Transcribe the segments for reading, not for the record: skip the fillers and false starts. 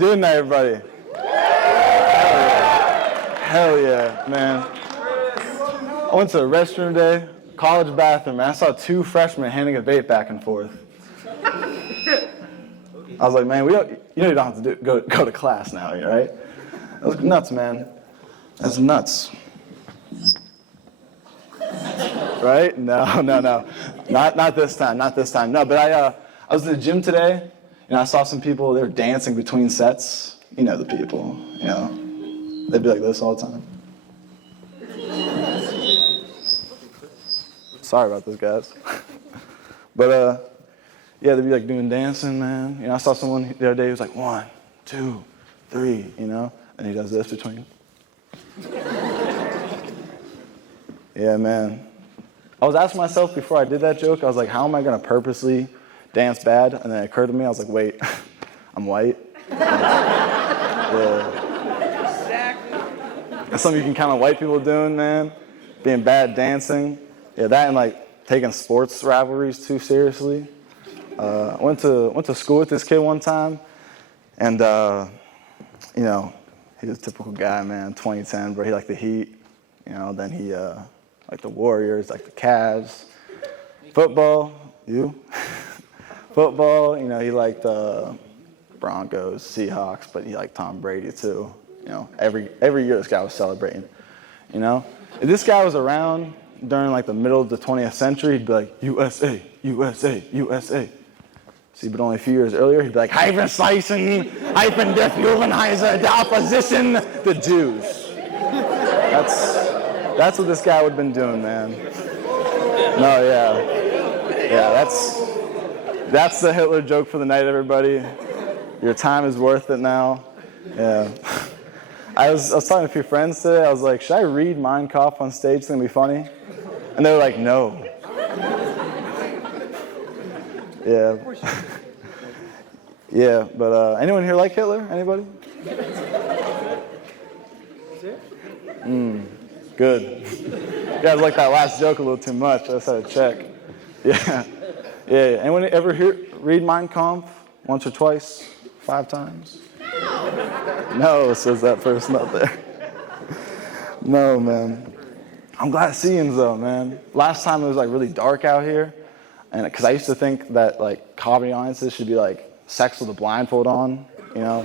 doing tonight, everybody? Hell yeah, man. I went to the restroom today, college bathroom, and I saw 2 freshmen handing a vape back and forth. I was like, man, you don't have to go to class now, right? That was nuts, man. That's nuts. Right? No. Not this time. No, but I was in the gym today, and I saw some people, they were dancing between sets. You know the people, They'd be like this all the time. Sorry about this, guys. But, yeah, they'd be like doing dancing, man. I saw someone the other day who was like 1, 2, 3, and he does this between. Yeah, man. I was asking myself before I did that joke, I was like, how am I going to purposely dance bad? And then it occurred to me, I was like, wait, I'm white. Yeah. That's something you can count on white people doing, man. Being bad dancing. Yeah, that and like taking sports rivalries too seriously. I went to school with this kid one time, and he was a typical guy, man. 2010, bro. He liked the Heat. Then he liked the Warriors, like the Cavs. Football, football. He liked the Broncos, Seahawks, but he liked Tom Brady too. Every year this guy was celebrating. If this guy was around during like the middle of the 20th century, he'd be like, USA, USA, USA. See, but only a few years earlier, he'd be like, Hypenslicing, Hypendefugenheiser, the opposition, the Jews. That's what this guy would have been doing, man. No, yeah. Yeah, that's the Hitler joke for the night, everybody. Your time is worth it now. Yeah. I was talking to a few friends today. I was like, should I read Mein Kampf on stage? It's going to be funny. And they were like, no. Yeah. Yeah, but anyone here like Hitler? Anybody? Good. You guys like that last joke a little too much. I just had to check. Yeah. Yeah. Anyone ever read Mein Kampf once or twice? 5 times? No, says that person up there. No, man. I'm glad to see you, though, man. Last time it was like really dark out here, and because I used to think that like comedy audiences should be like sex with a blindfold on, you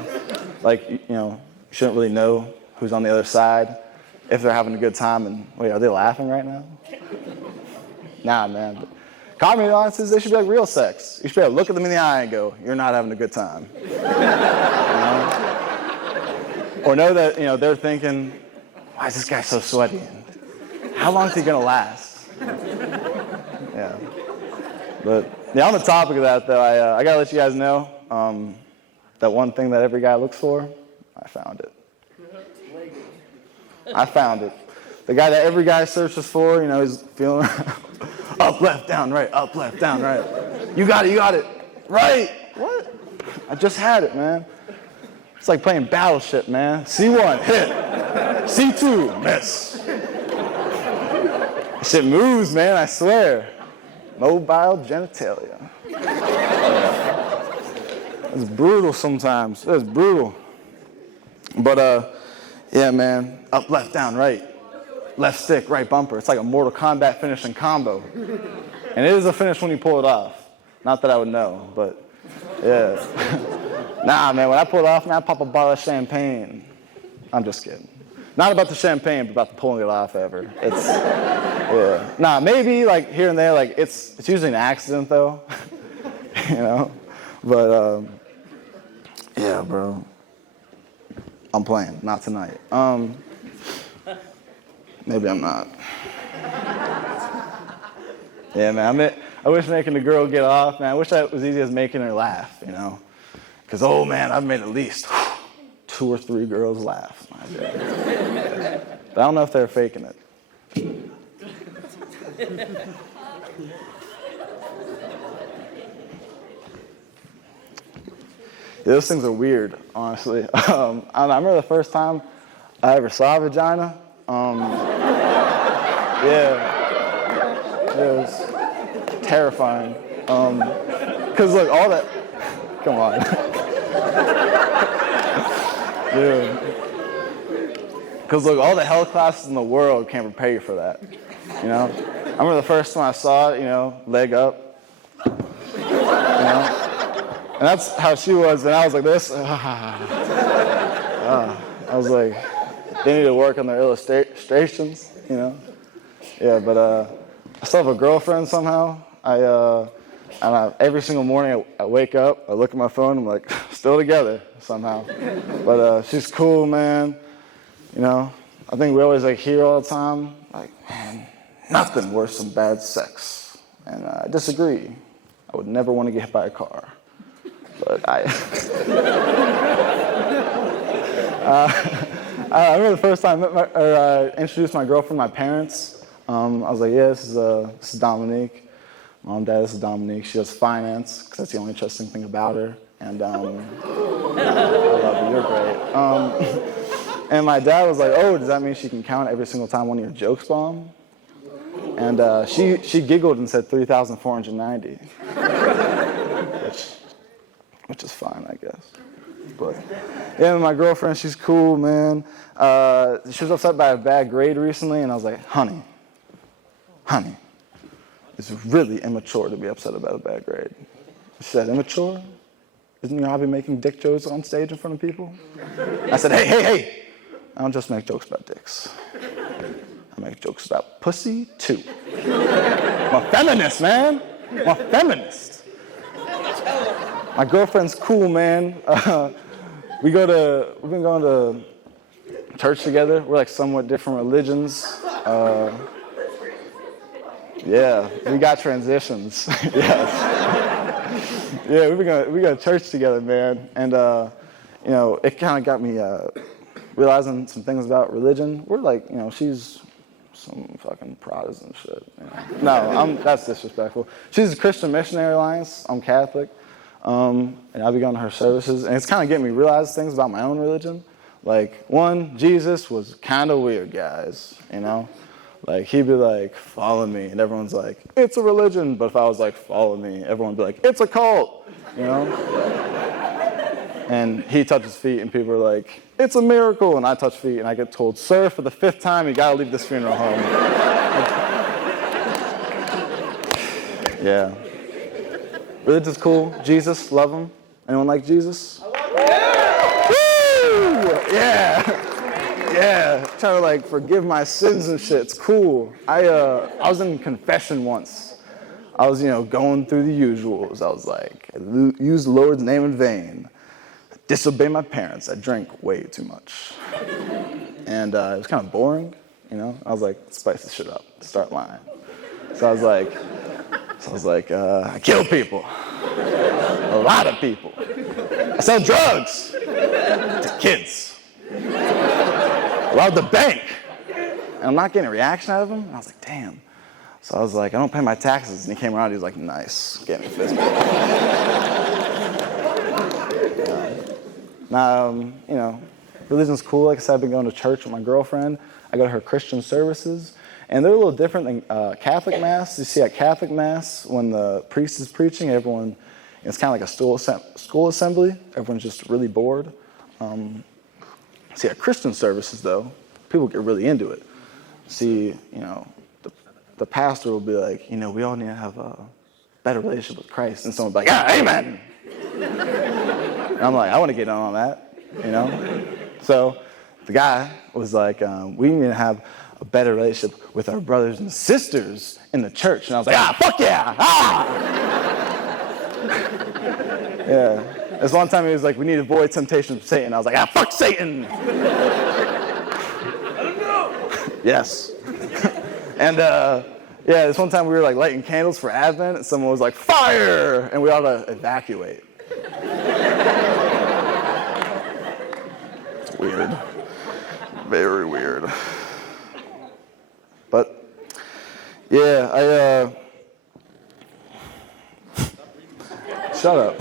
shouldn't really know who's on the other side if they're having a good time. And wait, are they laughing right now? Nah, man. But comedy audiences, they should be like real sex. You should be able to look at them in the eye and go, "You're not having a good time." Or know that they're thinking, "Why is this guy so sweaty? How long is he gonna last?" Yeah. But on the topic of that, though, I gotta let you guys know that one thing that every guy looks for, I found it. I found it. The guy that every guy searches for, he's feeling up, left, down, right, up, left, down, right. You got it. Right. What? I just had it, man. It's like playing Battleship, man. C1, hit. C2, miss. Shit moves, man, I swear. Mobile genitalia. It's brutal sometimes. It's brutal. But, yeah, man. Up, left, down, right. Left stick, right bumper. It's like a Mortal Kombat finishing combo. And it is a finish when you pull it off. Not that I would know, but, yeah. Nah, man, when I pull it off, man, I pop a bottle of champagne. I'm just kidding. Not about the champagne, but about the pulling it off ever. It's, yeah. Nah, maybe, like, here and there, like, it's usually an accident, though. But, yeah, bro. I'm playing. Not tonight. Maybe I'm not. Yeah, man, I wish making a girl get off, man. I wish that was easy as making her laugh, Because, oh, man, I've made at least 2 or 3 girls laugh. My God. But I don't know if they're faking it. Yeah, those things are weird, honestly. I remember the first time I ever saw a vagina. Yeah. It was terrifying. Because, look, all that... Come on. Dude. Because look, all the health classes in the world can't prepare you for that. You know? I remember the first time I saw it, leg up. And that's how she was, and I was like this. I was like, they need to work on their illustrations, Yeah, but I still have a girlfriend somehow. Every single morning I wake up, I look at my phone, I'm like, still together somehow. But she's cool, man. I think we always hear all the time, man, nothing worse than bad sex. And I disagree. I would never want to get hit by a car. But I remember the first time I introduced my girlfriend to my parents. I was like, yeah, this is Dominique. Mom, Dad, this is Dominique. She does finance, because that's the only interesting thing about her. And I love you, you're great. And my dad was like, oh, does that mean she can count every single time one of your jokes bomb? And she giggled and said 3,490. Which is fine, I guess. But yeah, my girlfriend, she's cool, man. She was upset by a bad grade recently, and I was like, honey, it's really immature to be upset about a bad grade. She said, immature? Isn't your hobby making dick jokes on stage in front of people? I said, hey, I don't just make jokes about dicks. I make jokes about pussy, too. I'm a feminist, man. I'm a feminist. My girlfriend's cool, man. We've been going to church together. We're somewhat different religions. Yeah, we got transitions. Yes. Yeah, we go to church together, man. And it kind of got me realizing some things about religion. We're she's some fucking Protestant shit. No, that's disrespectful. She's a Christian Missionary Alliance. I'm Catholic. And I'll be going to her services. And it's kind of getting me realize things about my own religion. One, Jesus was kind of weird, guys, he'd be like, follow me. And everyone's like, it's a religion. But if I was like, follow me, everyone would be like, it's a cult, And he touches feet and people are like, it's a miracle. And I touch feet and I get told, sir, for the 5th time, you got to leave this funeral home. Yeah. Religion's cool. Jesus, love him. Anyone like Jesus? I love him. Woo! Yeah. Yeah. Trying to forgive my sins and shit. It's cool. I was in confession once. I was, going through the usuals. I was like, I used the Lord's name in vain. I disobeyed my parents. I drank way too much. And it was kind of boring, I was like, spice this shit up. Start lying. So I was like, I kill people. A lot of people. I sell drugs to kids. I robbed the bank. And I'm not getting a reaction out of him. And I was like, damn. So I was like, I don't pay my taxes. And he came around, he was like, nice. Get me a fist bump. Now, religion's cool. Like I said, I've been going to church with my girlfriend. I go to her Christian services. And they're a little different than Catholic Mass. You see, at Catholic Mass, when the priest is preaching, everyone, it's kind of like a school assembly. Everyone's just really bored. See, at Christian services, though, people get really into it. See, the pastor will be like, we all need to have a better relationship with Christ. And someone will be like, amen. And I'm like, I want to get on that, So the guy was like, we need to have a better relationship with our brothers and sisters in the church. And I was like, fuck yeah, Yeah. There's one time he was like, we need to avoid temptation from Satan. I was like, fuck Satan. Let him go. Yes. And this one time we were lighting candles for Advent, and someone was like, fire! And we ought to evacuate. It's weird. Very weird. But, yeah, shut up.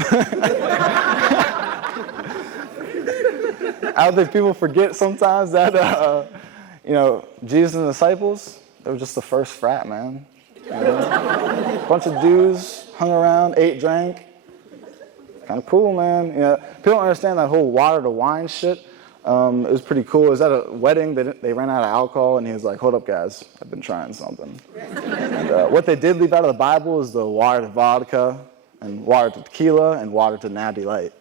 I think people forget sometimes that, Jesus and the disciples, they were just the first frat, man. A bunch of dudes hung around, ate, drank. Kind of cool, man. People don't understand that whole water to wine shit. It was pretty cool. It was at a wedding. They ran out of alcohol, and he was like, hold up, guys. I've been trying something. And what they did leave out of the Bible is the water to vodka, and water to tequila, and water to Natty Light.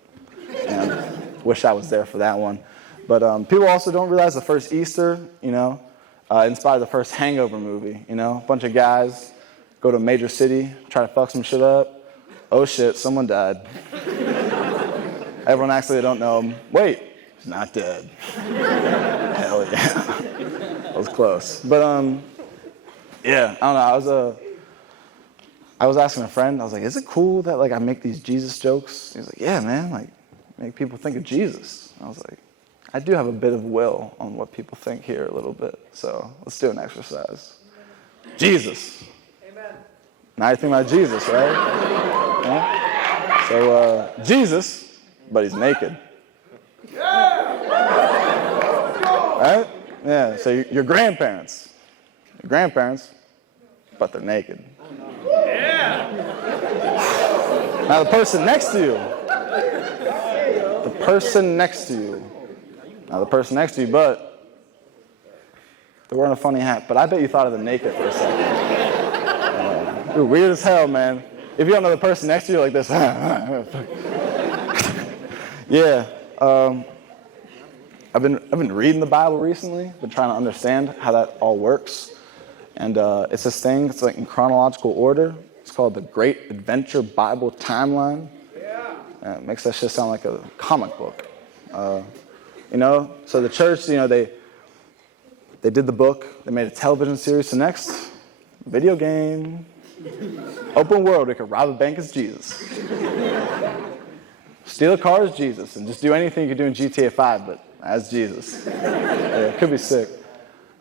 And wish I was there for that one. But people also don't realize the first Easter, inspired the first Hangover movie. A bunch of guys go to a major city, try to fuck some shit up. Oh shit, someone died. Everyone acts like they don't know him. Wait, he's not dead. Hell yeah. That was close. But yeah, I don't know. I was asking a friend, I was like, is it cool that I make these Jesus jokes? He was like, yeah, man, make people think of Jesus. I was like, I do have a bit of will on what people think here a little bit. So let's do an exercise. Jesus. Amen. Now you think about Jesus, right? Yeah? So Jesus, but he's naked. Right? Yeah, so your grandparents, but they're naked. Now the person next to you, but they're wearing a funny hat. But I bet you thought of them naked for a second. You're weird as hell, man. If you don't know the person next to you like this, yeah. I've been reading the Bible recently, been trying to understand how that all works. And it's this thing, it's in chronological order. It's called the Great Adventure Bible Timeline. It makes that shit sound like a comic book. So the church, they did the book, they made a television series. So next, video game, open world, we could rob a bank as Jesus. Steal a car as Jesus, and just do anything you could do in GTA 5, but as Jesus. Yeah, it could be sick.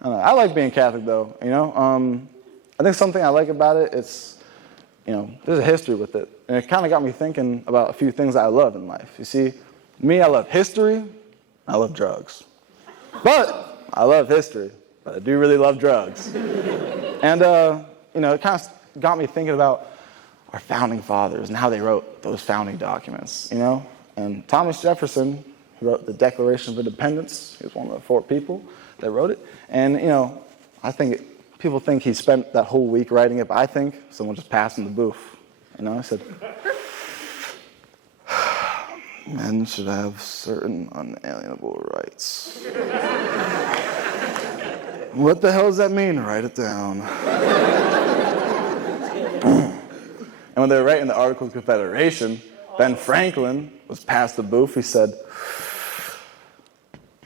I like being Catholic, though, I think something I like about it, it's, there's a history with it. And it kind of got me thinking about a few things that I love in life. You see, me, I love history, I love drugs. But I love history, but I do really love drugs. And, it kind of got me thinking about our founding fathers and how they wrote those founding documents, And Thomas Jefferson, who wrote the Declaration of Independence, he was one of the 4 people that wrote it. And, I think people think he spent that whole week writing it, but I think someone just passed him the booth. I said, men should have certain unalienable rights. What the hell does that mean? Write it down. And when they were writing the Articles of Confederation, Ben Franklin was past the booth. He said,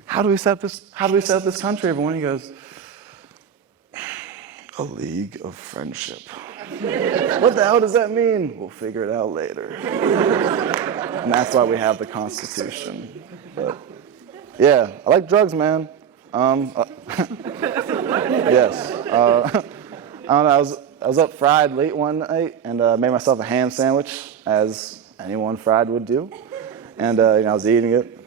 how do we set up this country, everyone? He goes, a league of friendship. What the hell does that mean? We'll figure it out later. And that's why we have the Constitution. But yeah, I like drugs, man. Yes. I don't know, I was up fried late one night and made myself a ham sandwich, as anyone fried would do. And I was eating it.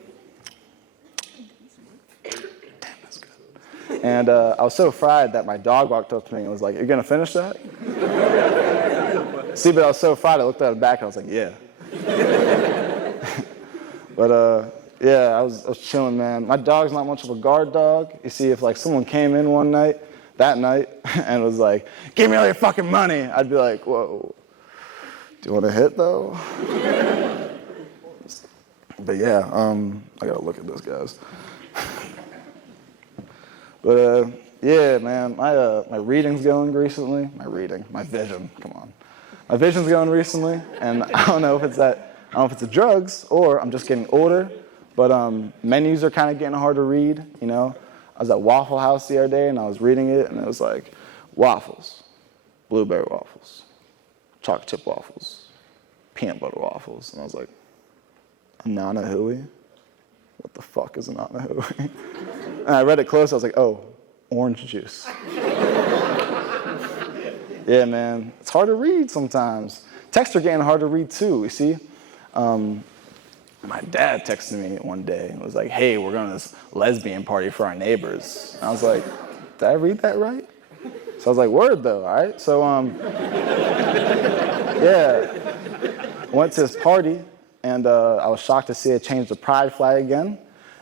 Damn, that's good. And I was so fried that my dog walked up to me and was like, "You're gonna finish that?" See, but I was so fried, I looked at the back and I was like, "Yeah." But yeah, I was chilling, man. My dog's not much of a guard dog. You see, if someone came in that night, and was like, "Give me all your fucking money," I'd be like, "Whoa, do you want to hit though?" But yeah, I gotta look at this, guys. But yeah, man, my reading's going recently. My vision, come on. My vision's going recently, and I don't know if it's the drugs or I'm just getting older. But menus are kind of getting hard to read. I was at Waffle House the other day, and I was reading it, and it was like waffles, blueberry waffles, chocolate chip waffles, peanut butter waffles, and I was like, a Nana Hooey? What the fuck is a Nana Hooey? And I read it close. I was like, oh, orange juice. Yeah, man, it's hard to read sometimes. Texts are getting hard to read too. You see. My dad texted me one day and was like, "Hey, we're going to this lesbian party for our neighbors." And I was like, "Did I read that right?" So I was like, "Word though, all right?" So yeah, went to this party, and I was shocked to see it change the pride flag again.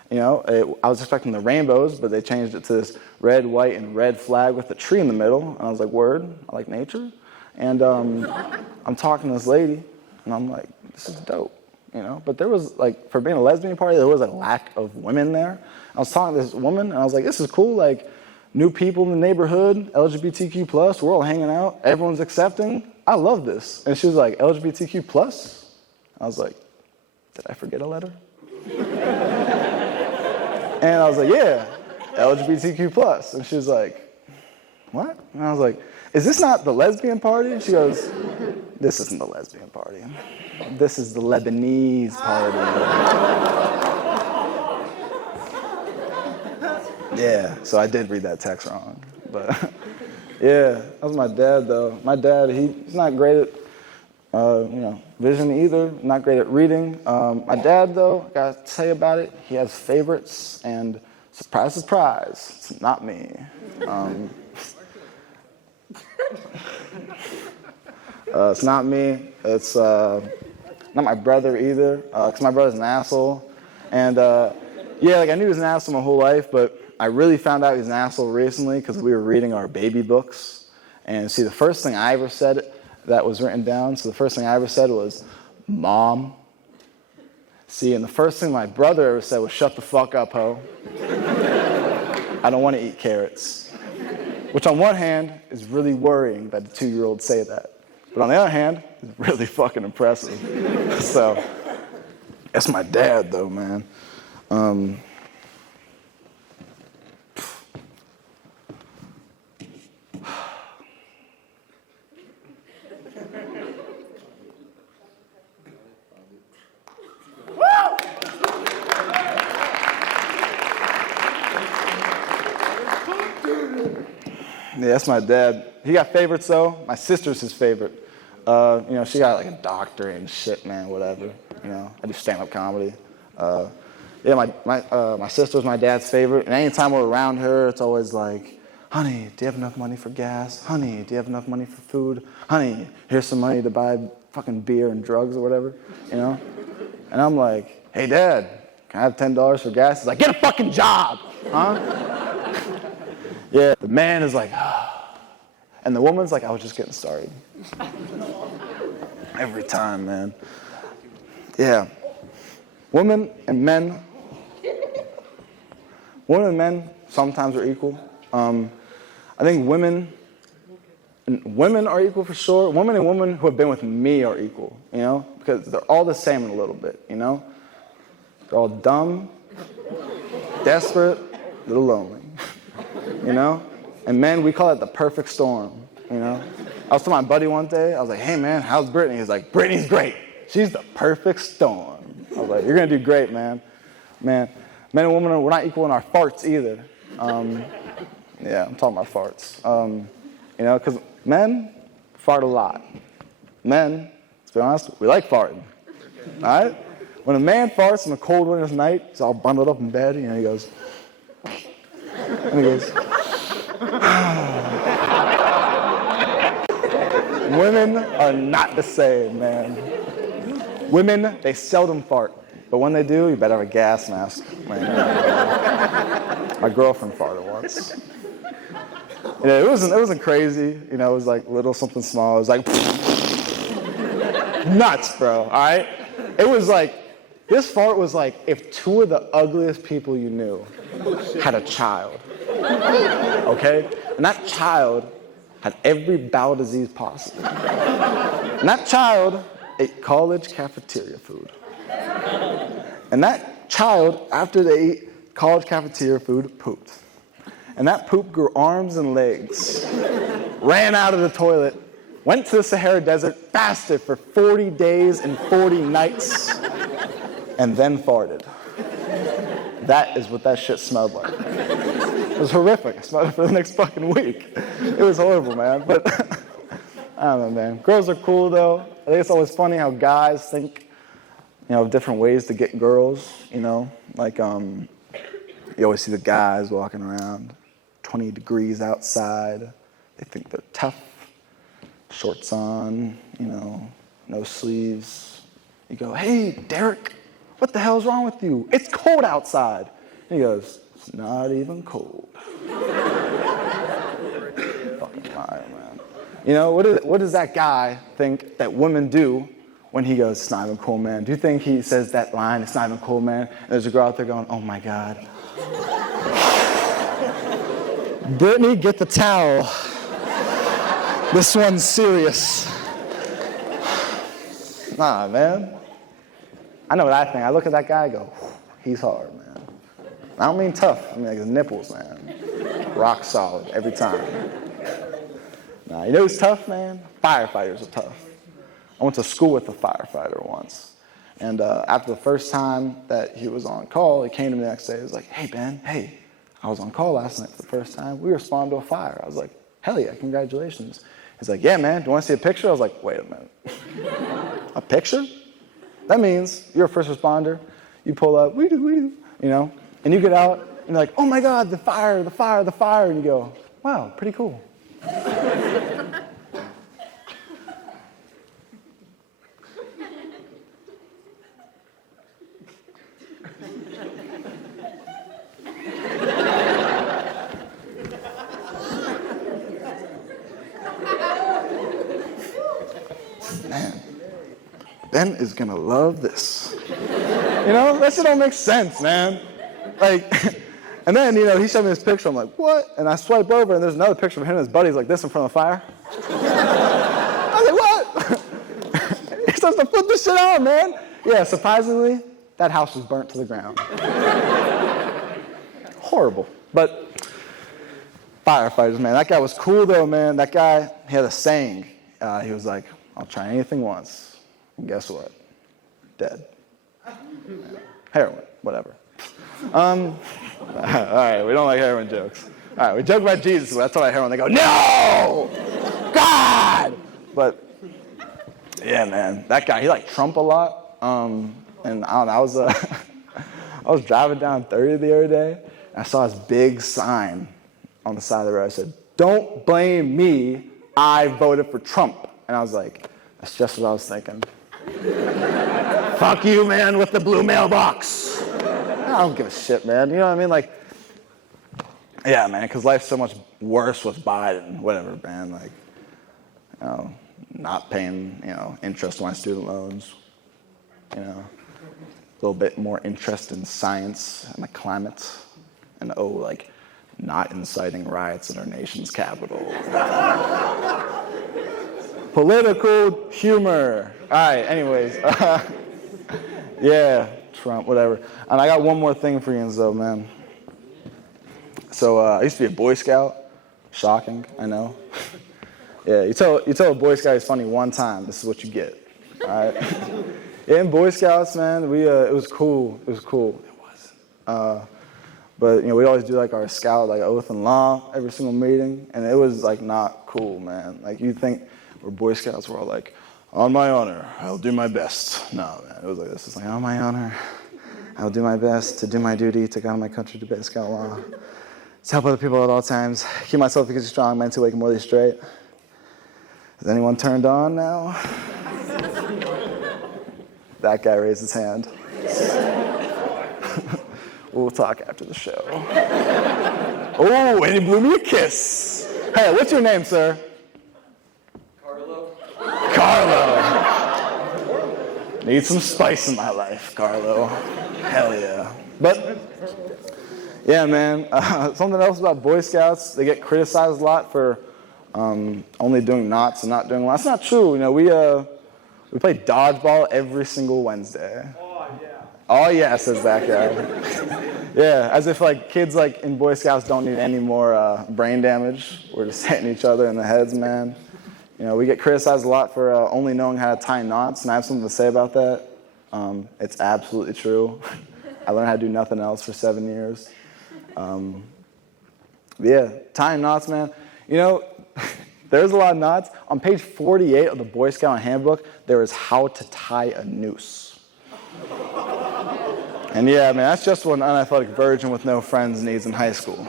I was expecting the rainbows, but they changed it to this red, white, and red flag with a tree in the middle. And I was like, word, I like nature. And I'm talking to this lady, and I'm like, this is dope, But there was, like, for being a lesbian party, there was a lack of women there. I was talking to this woman, and I was like, this is cool, like, new people in the neighborhood, LGBTQ+, we're all hanging out, everyone's accepting. I love this. And she was like, LGBTQ+? I was like, did I forget a letter? And I was like, yeah, LGBTQ+. And she was like, what? And I was like, is this not the lesbian party? And she goes, this isn't the lesbian party. This is the Lebanese party. Yeah, so I did read that text wrong. But yeah, that was my dad, though. My dad, he's not great at vision either, not great at reading. My dad, though, gotta tell you about it, he has favorites, and surprise, surprise, it's not me. It's not me. It's not my brother either, because my brother's an asshole. And I knew he was an asshole my whole life, but I really found out he was an asshole recently because we were reading our baby books. And see, the first thing I ever said that was written down, so the first thing I ever said was, Mom. See, and the first thing my brother ever said was, shut the fuck up, ho. I don't want to eat carrots. Which on one hand is really worrying that a 2-year-old say that. But on the other hand, it's really fucking impressive. So, that's my dad, though, man. Yeah, that's my dad. He got favorites, though. My sister's his favorite. She got like a doctorate and shit, man, whatever. I do stand-up comedy. My sister's my dad's favorite. And anytime we're around her, it's always like, honey, do you have enough money for gas? Honey, do you have enough money for food? Honey, here's some money to buy fucking beer and drugs or whatever, And I'm like, hey, Dad, can I have $10 for gas? He's like, get a fucking job, huh? Yeah, the man is like, and the woman's like, I was just getting started. Every time, man. Yeah. Women and men sometimes are equal. I think women are equal for sure. Women and women who have been with me are equal, because they're all the same in a little bit, They're all dumb, desperate, a little lonely. And men, we call it the perfect storm, I was telling my buddy one day, I was like, hey, man, how's Brittany? He's like, Brittany's great. She's the perfect storm. I was like, you're going to do great, man. Man, men and women, we're not equal in our farts either. Yeah, I'm talking about farts. Because men fart a lot. Men, to be honest, we like farting, all right? When a man farts on a cold winter's night, he's all bundled up in bed, he goes, and he goes, women are not the same, man. Women, they seldom fart. But when they do, you better have a gas mask. My girlfriend farted once. It wasn't crazy. It was like little something small. It was like nuts, bro, all right? It was like, this fart was like if 2 of the ugliest people you knew had a child. Okay? And that child had every bowel disease possible. And that child ate college cafeteria food. And that child, after they ate college cafeteria food, pooped. And that poop grew arms and legs, ran out of the toilet, went to the Sahara Desert, fasted for 40 days and 40 nights, and then farted. That is what that shit smelled like. It was horrific. I smelled it for the next fucking week. It was horrible, man. But I don't know, man. Girls are cool, though. I think it's always funny how guys think, of different ways to get girls, Like, you always see the guys walking around, 20 degrees outside. They think they're tough. Shorts on, no sleeves. You go, hey, Derek, what the hell's wrong with you? It's cold outside. He goes, it's not even cold. Fucking liar, man. You know, what does that guy think that women do when he goes, it's not even cold, man? Do you think he says that line, it's not even cold, man? And there's a girl out there going, oh my God. Brittany, get the towel. This one's serious. Nah, man. I know what I think. I look at that guy and go, he's hard, man. I don't mean tough. I mean like his nipples, man. Rock solid every time. Nah, you know who's tough, man? Firefighters are tough. I went to school with a firefighter once. And after the first time that he was on call, he came to me the next day. He was like, hey, Ben, hey, I was on call last night for the first time. We responded to a fire. I was like, hell yeah, congratulations. He's like, yeah, man, do you want to see a picture? I was like, wait a minute. A picture? That means you're a first responder. You pull up, we do, you know, and you get out, and you're like, oh my God, the fire, the fire, the fire. And you go, wow, pretty cool. Man, Ben is gonna love this. You know, that shit don't make sense, man. Like, and then, you know, he showed me this picture. I'm like, what? And I swipe over, and there's another picture of him and his buddies like this in front of the fire. I was like, what? He starts to flip this shit on, man. Yeah, surprisingly, that house was burnt to the ground. Horrible. But firefighters, man, that guy was cool, though, man. That guy, he had a saying. He was like, I'll try anything once. And guess what? Dead. Heroin, whatever. All right, we don't like heroin jokes. All right, we joke about Jesus, but that's all I hear when they go, no! God! But, yeah, man, that guy, he liked Trump a lot. And I don't know, I was driving down 30 the other day, and I saw this big sign on the side of the road. I said, don't blame me, I voted for Trump. And I was like, that's just what I was thinking. Fuck you, man, with the blue mailbox. I don't give a shit, man. You know what I mean? Like, yeah, man, because life's so much worse with Biden, whatever, man. Like, you know, not paying, you know, interest on my student loans. You know, a little bit more interest in science and the climate. And, like, not inciting riots in our nation's capital. Political humor. All right, anyways. Yeah, Trump, whatever. And I got one more thing for you, though, man. So I used to be a Boy Scout. Shocking, I know. Yeah, you tell a Boy Scout he's funny one time, this is what you get. All right? Yeah, in Boy Scouts, man, it was cool. It was cool. It wasn't. But, you know, we always do, like, our scout, like, oath and law every single meeting. And it was, like, not cool, man. Like, you think we're Boy Scouts, we're all like, on my honor, I'll do my best. No, man, it was like this. It's like, on my honor, I'll do my best to do my duty, to guard my country, to obey Scout law. To help other people at all times. Keep myself physically strong, mentally awake, and morally straight. Is anyone turned on now? That guy raised his hand. We'll talk after the show. Oh, and he blew me a kiss. Hey, what's your name, sir? Carlo. Need some spice in my life, Carlo. Hell yeah. But, yeah, man, something else about Boy Scouts, they get criticized a lot for only doing knots and not doing one. That's not true. You know, we play dodgeball every single Wednesday. Oh, yeah, says that guy. Yeah, as if, like, kids, like, in Boy Scouts don't need any more brain damage. We're just hitting each other in the heads, man. You know, we get criticized a lot for only knowing how to tie knots, and I have something to say about that. It's absolutely true. I learned how to do nothing else for 7 years. Yeah, tying knots, man. You know, there's a lot of knots. On page 48 of the Boy Scout handbook, there is how to tie a noose. And yeah, man, that's just what an unathletic virgin with no friends needs in high school.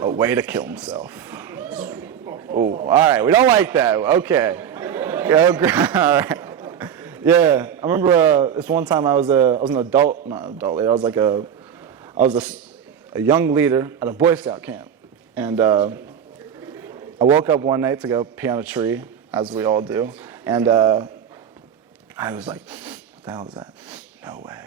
A way to kill himself. Oh, all right, we don't like that. Okay. All right. Yeah, I remember this one time I was an adult, not an adult, I was a young leader at a Boy Scout camp. And I woke up one night to go pee on a tree, as we all do. And I was like, what the hell is that? No way.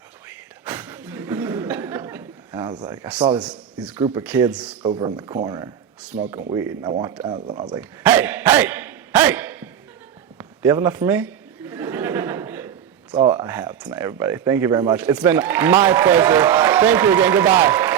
It was weed. And I was like, I saw this group of kids over in the corner smoking weed. And I walked down to them. I was like, hey, hey, hey! Do you have enough for me? That's all I have tonight, everybody. Thank you very much. It's been my pleasure. Thank you again. Goodbye.